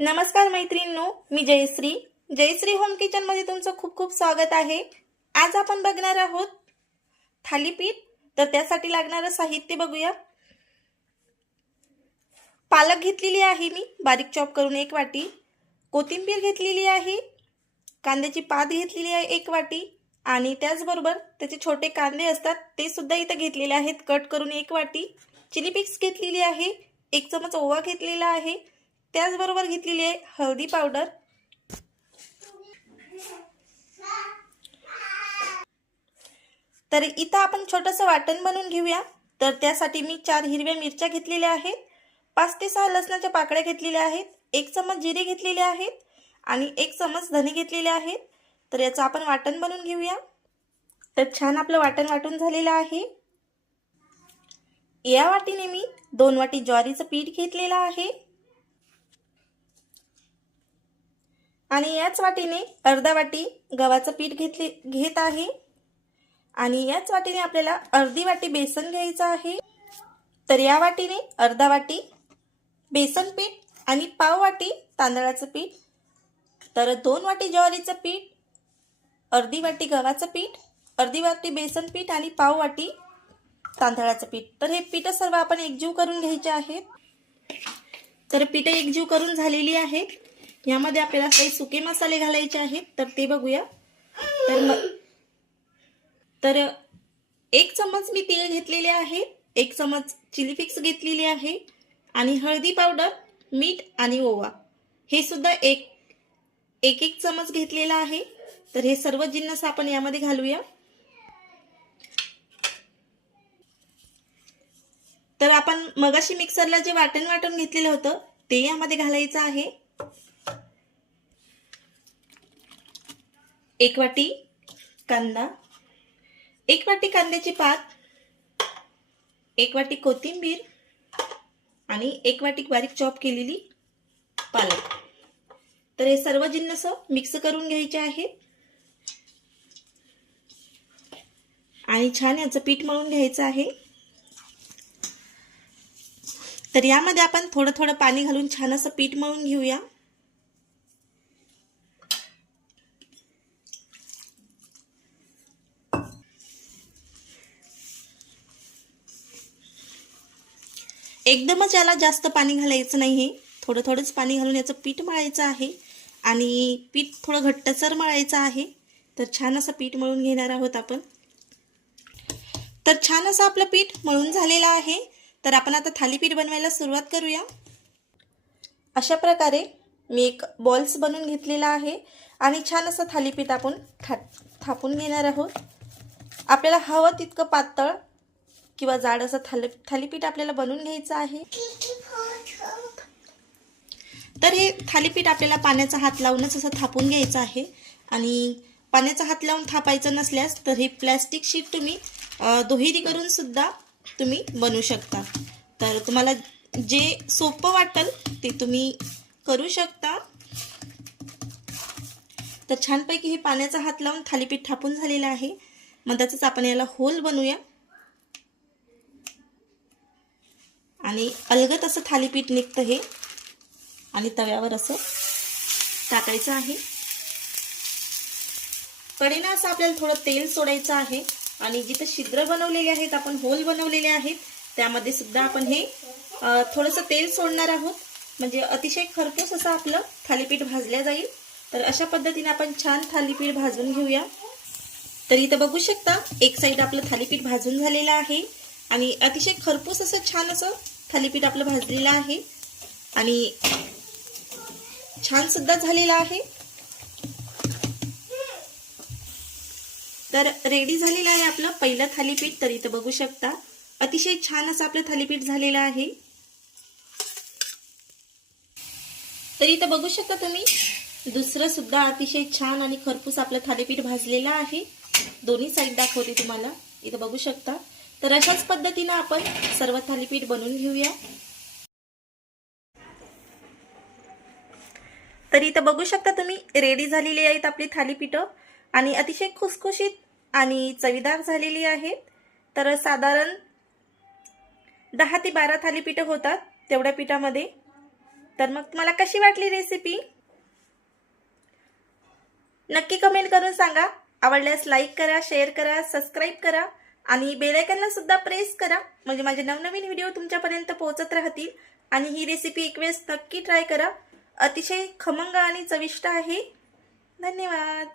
नमस्कार मैत्रिणींनो मी जयश्री. जयश्री होम किचनमध्ये तुमचं खूप खूप स्वागत आहे. आज आपण बघणार आहोत थालीपीठ. तर त्यासाठी लागणारं साहित्य बघूया. पालक घेतलेली आहे मी बारीक चॉप करून एक वाटी. कोथिंबीर घेतलेली आहे कांद्याची पात घेतलेली आहे एक वाटी. आणि त्याचबरोबर त्याचे छोटे कांदे असतात ते सुद्धा इथं घेतलेले आहेत कट करून एक वाटी. चिली पिक्स घेतलेली आहे एक चमच ओवा घेतलेला आहे. त्याचबरोबर घेतलेली आहे हळदी पावडर. तर इथं आपण छोटंसं वाटण बनवून घेऊया. तर त्यासाठी मी चार हिरव्या मिरच्या घेतलेल्या आहेत. पाच ते सहा लसणाच्या पाकळ्या घेतलेल्या आहेत. एक चमच जिरे घेतलेले आहेत आणि एक चमच धने घेतलेले आहेत. तर याचं आपण वाटण बनवून घेऊया. तर छान आपलं वाटण वाटून झालेलं आहे. या वाटीने मी दोन वाटी ज्वारीचं पीठ घेतलेलं आहे. आणि याच वाटीने अर्धा वाटी गव्हाचं पीठ घेतले घेत आहे. आणि याच वाटीने आपल्याला अर्धी वाटी बेसन घ्यायचं आहे. तर या वाटीने अर्धा वाटी बेसन पीठ आणि पाव वाटी तांदळाचं पीठ. तर दोन वाटी ज्वारीचं पीठ अर्धी वाटी गव्हाचं पीठ अर्धी वाटी बेसन पीठ आणि पाव वाटी तांदळाचं पीठ. तर हे पीठ सर्व आपण एकजीव करून घ्यायचे आहेत. तर पीठ एकजीव करून झालेली आहेत. यामध्ये आपल्याला काही सुके मसाले घालायचे आहेत तर ते बघूया. तर मग तर एक चमच मी तेल घेतलेले आहे एक चमच चिली फिक्स घेतलेली आहे आणि हळदी पावडर मीठ आणि ओवा. हे सुद्धा एक एक एक चमच घेतलेला आहे. तर हे सर्व जिन्नस आपण यामध्ये घालूया. तर आपण मगाशी मिक्सरला जे वाटण वाटून घेतलेलं होतं ते यामध्ये घालायचं आहे. एक वाटी कांदा एक वाटी कांद्याची पात एक वाटी कोथिंबीर आणि एक वाटी बारीक चॉप केलेली पालक. तर हे सर्व जिन्नस मिक्स करून घ्यायचे आहेत. आणि छान याचं पीठ मळून घ्यायचं आहे. तर यामध्ये आपण थोडं थोडं पाणी घालून छान असं पीठ मळून घेऊया. एकदमच याला जास्त पाणी घालायचं नाही आहे थोडं थोडंच पाणी घालून याचं पीठ मळायचं आहे. आणि पीठ थोडं घट्टसर मळायचं आहे. तर छान असं पीठ मळून घेणार आहोत आपण. तर छान असं आपलं पीठ मळून झालेलं आहे. तर आपण आता थालीपीठ बनवायला सुरुवात करूया. अशा प्रकारे मी एक बॉल्स बनवून घेतलेला आहे. आणि छान असं थालीपीठ आपण था थापून घेणार आहोत. आपल्याला हवं तितकं पातळ किंवा जाड असं थाली थालीपीठ आपल्याला बनवून घ्यायचं आहे. तर हे थालीपीठ आपल्याला पाण्याचा हात लावूनच असं थापून घ्यायचं आहे. आणि पाण्याचा हात लावून थापायचं नसल्यास तर हे प्लॅस्टिक शीट तुम्ही दुहेरी करून सुद्धा तुम्ही बनवू शकता. तर तुम्हाला जे सोपं वाटेल ते तुम्ही करू शकता. तर छानपैकी हे पाण्याचा हात लावून थालीपीठ थापून झालेलं आहे. मग त्याचंच आपण याला होल बनवूया. आणि अलगत असं थालीपीठ निघतं हे. आणि तव्यावर असं टाकायचं आहे. कडेनं असं आपल्याला थोडं तेल सोडायचं आहे. आणि जिथं छिद्र बनवलेले आहेत आपण होल बनवलेले आहेत त्यामध्ये सुद्धा आपण हे थोडंसं तेल सोडणार आहोत. म्हणजे अतिशय खरपूस असं आपलं थालीपीठ भाजल्या जाईल. तर अशा पद्धतीने आपण छान थालीपीठ भाजून घेऊया. तर इथं बघू शकता एक साईड आपलं थालीपीठ भाजून झालेलं आहे. आणि अतिशय खरपूस असं छान असं थालीपीठ आपलं भाजलेलं आहे. आणि छान सुद्धा झालेलं आहे. तर रेडी झालेलं आहे आपलं पहिलं थालीपीठ तर इथं बघू शकता. अतिशय छान असं आपलं थालीपीठ झालेलं आहे. तर इथं बघू शकता तुम्ही दुसरं सुद्धा अतिशय छान आणि खरपूस आपलं थालीपीठ भाजलेलं आहे. दोन्ही साईड दाखवते तुम्हाला. इथं बघू शकता. तर अशाच पद्धतीनं आपण सर्व थालीपीठ बनवून घेऊया. तर इथं बघू शकता तुम्ही रेडी झालेली आहेत आपली थालीपीठं आणि अतिशय खुसखुशीत आणि चवीदार झालेली आहेत. तर साधारण दहा ते बारा थालीपीठं होतात तेवढ्या पिठामध्ये. तर मग तुम्हाला कशी वाटली रेसिपी नक्की कमेंट करून सांगा. आवडल्यास लाईक करा शेअर करा सबस्क्राईब करा. आणि बेलायकनला सुद्धा प्रेस करा. म्हणजे माझे नवनवीन व्हिडिओ तुमच्यापर्यंत पोहोचत राहतील. आणि ही रेसिपी एक वेळेस नक्की ट्राय करा. अतिशय खमंग आणि चविष्ट आहे. धन्यवाद.